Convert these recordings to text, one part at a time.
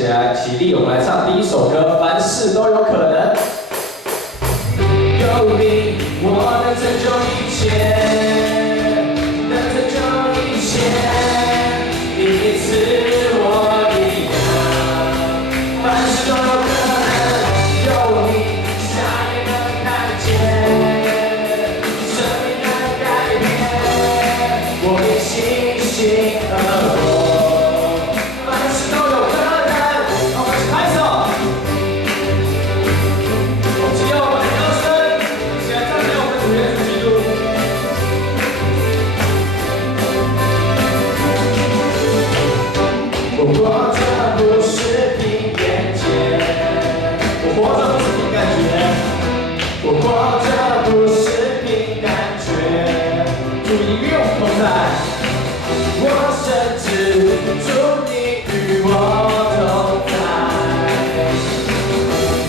起来，起立，我们来唱第一首歌，凡事都有可能。有你，我能拯救一切，能拯救一切。你赐我力量，凡事都有可能。有你，下面能看见，生命能改变。我以信心而活。 我活着不是凭眼界，我活着不是凭感觉，我活着不是凭感觉。主你与我同在，我甚至主你与我同在，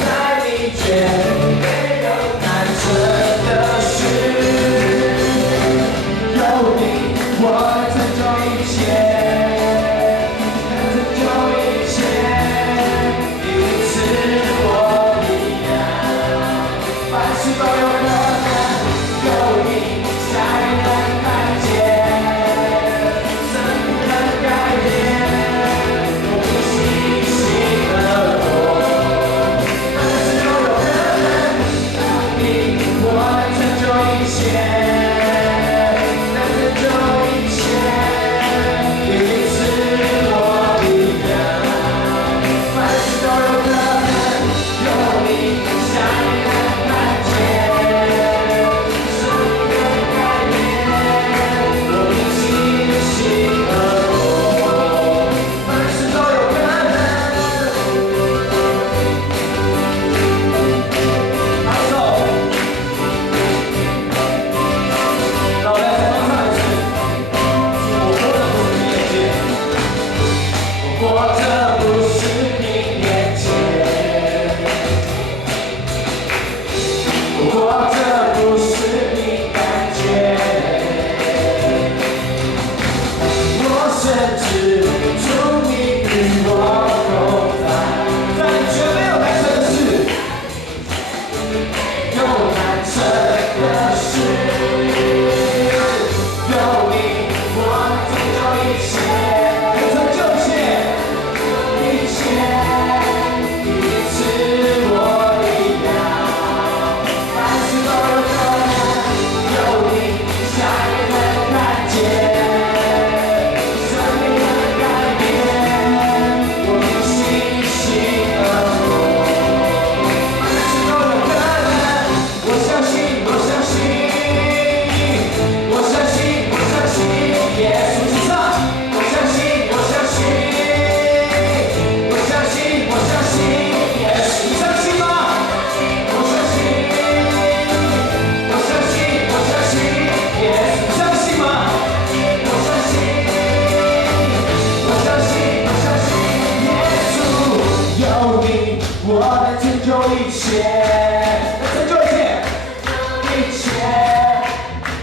在你却没有难成的事，有你我能拯救一切。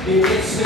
一切。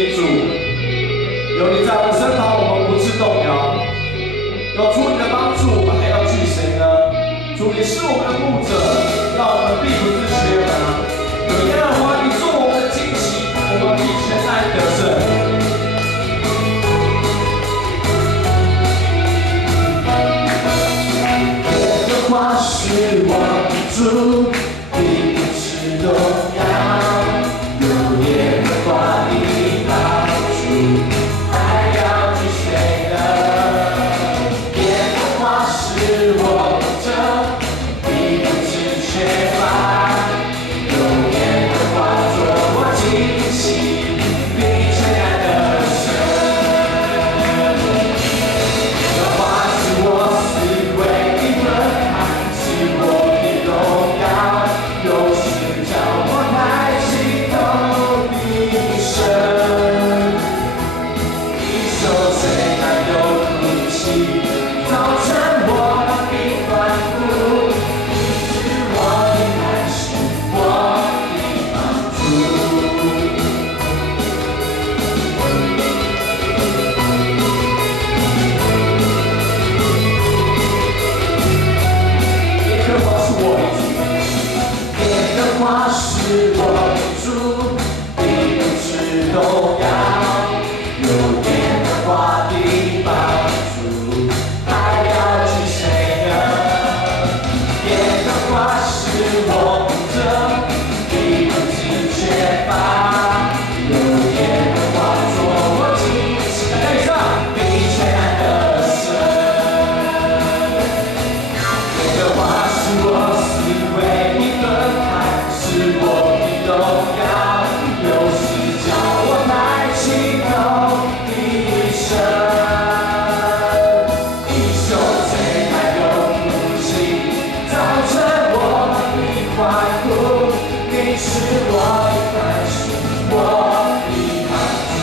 你主，有你在我们身旁，我们不致动摇。有主你的帮助，我们还要惧谁呢？主你是我们的牧者，让我们必不致缺乏。有耶和华你做我们的旌旗，我们必全然得胜。耶和华是我的主，必不致动摇。有耶和华的帮助，还要惧谁呢？耶和华是我的拯，必不致缺乏。有耶和华做我旌旗，必全然得胜。耶和华是我思维的盾牌，是我的荣耀，有时叫我抬起头的神。一首虽然有哭泣，早晨我必欢呼，你是我的磐石，我的帮助。耶和华是我的主，耶和华是我的主，必不致动摇。有耶和华的帮助，还要惧谁呢？耶和华是我的拯，必不致缺乏。有耶和华做我旌旗，大家一唱，必全然得胜。耶和华是我思维的盾牌，是我的荣耀，有时叫我抬起头的神。一宿虽然有哭泣，早晨我必欢呼，你是我的磐石，我的帮助。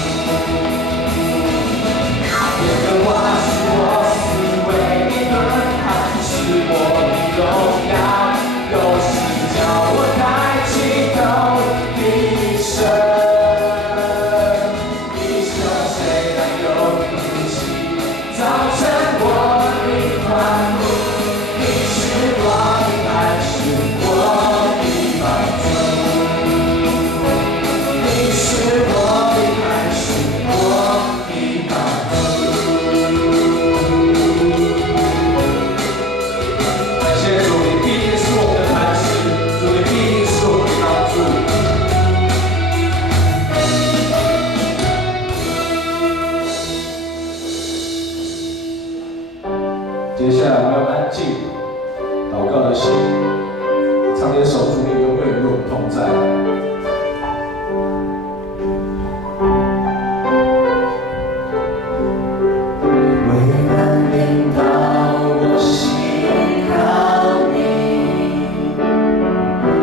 耶和华是我思维的盾牌，是我的荣耀，有时叫我抬起头的神。一宿虽然有哭泣，早晨我必欢呼，你是我的磐石，我的帮助。你是我的磐石，我的帮助。感谢主，你必定是我们的磐石，主你必定是我们的帮助。接下来我们要安静祷告的心，唱这首主你永远与我们同在。为难领导我心靠你，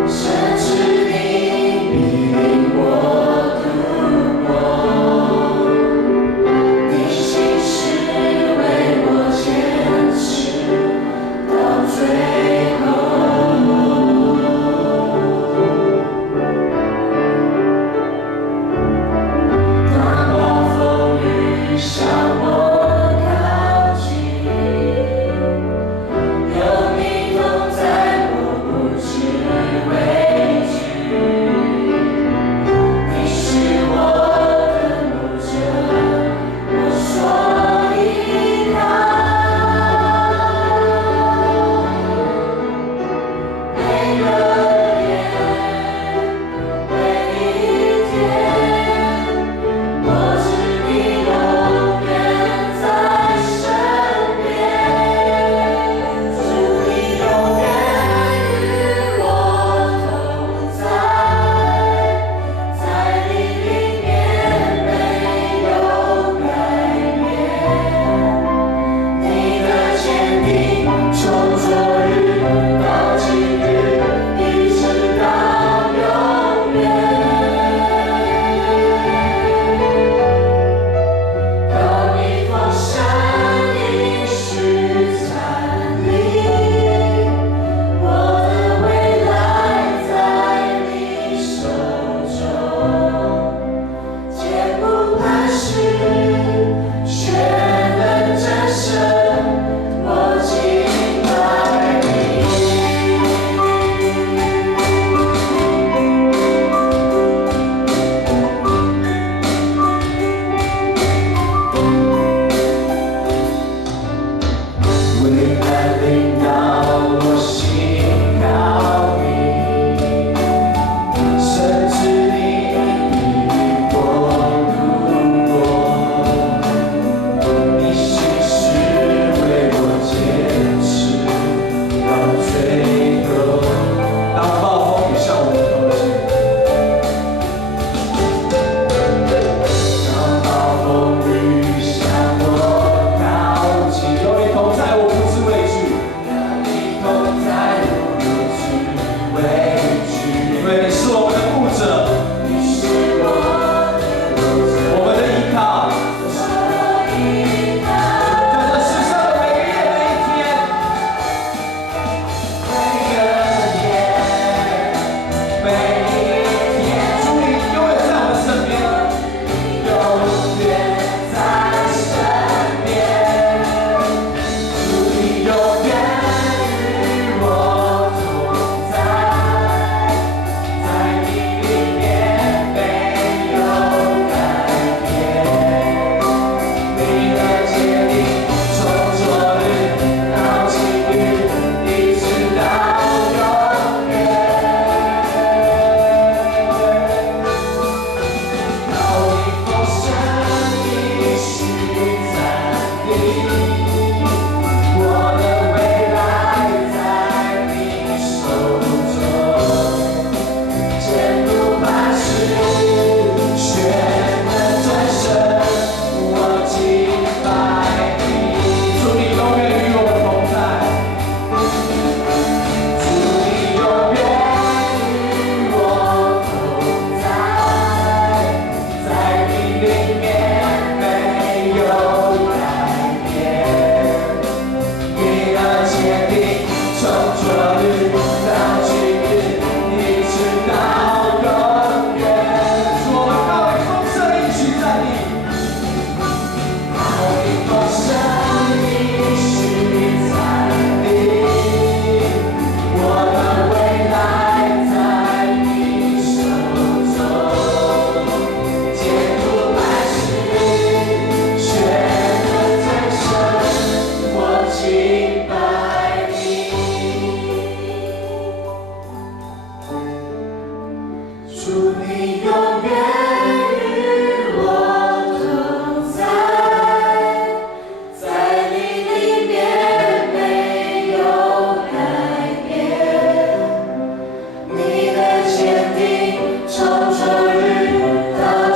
甚至你必领我度过。你心是为我坚持到最后。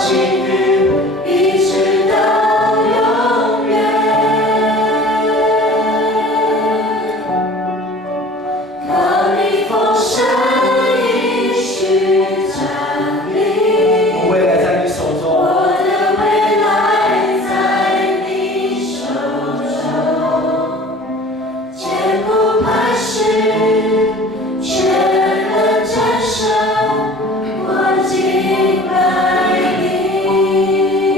今日一直到永远。靠你丰盛应许站立，未来在你手中，我的未来在你手中，艰苦磐石，全能战胜，我敬拜你。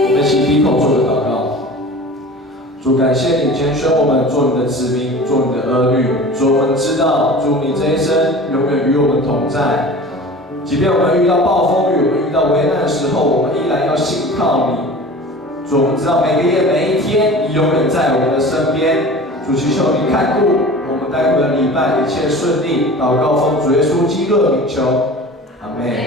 我们一起低头做个祷告。主，感谢你拣选我们做你的子民，做你的儿女。主，我们知道，主你这一生永远与我们同在。即便我们遇到暴风雨，我们遇到危难的时候，我们依然要信靠你。主，我们知道每个夜每一天，你永远在我们的身边。主，祈求你看顾我们待会的礼拜一切顺利。祷告奉主耶稣基督的名求，阿门。